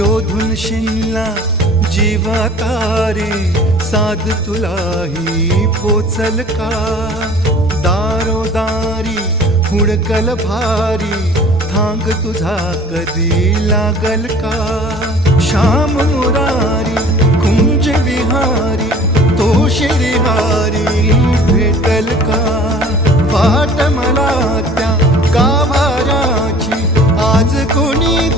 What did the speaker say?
शोधून शिनला जीवा तारे साध तुलाही पोचल का दारोदारी हुडकल भारी थांग तुझा कधी लागल का श्याम मुरारी कुंज विहारी तो शिरिहारी भेटल का वाट मला त्या गाभाऱ्याची आज कोणी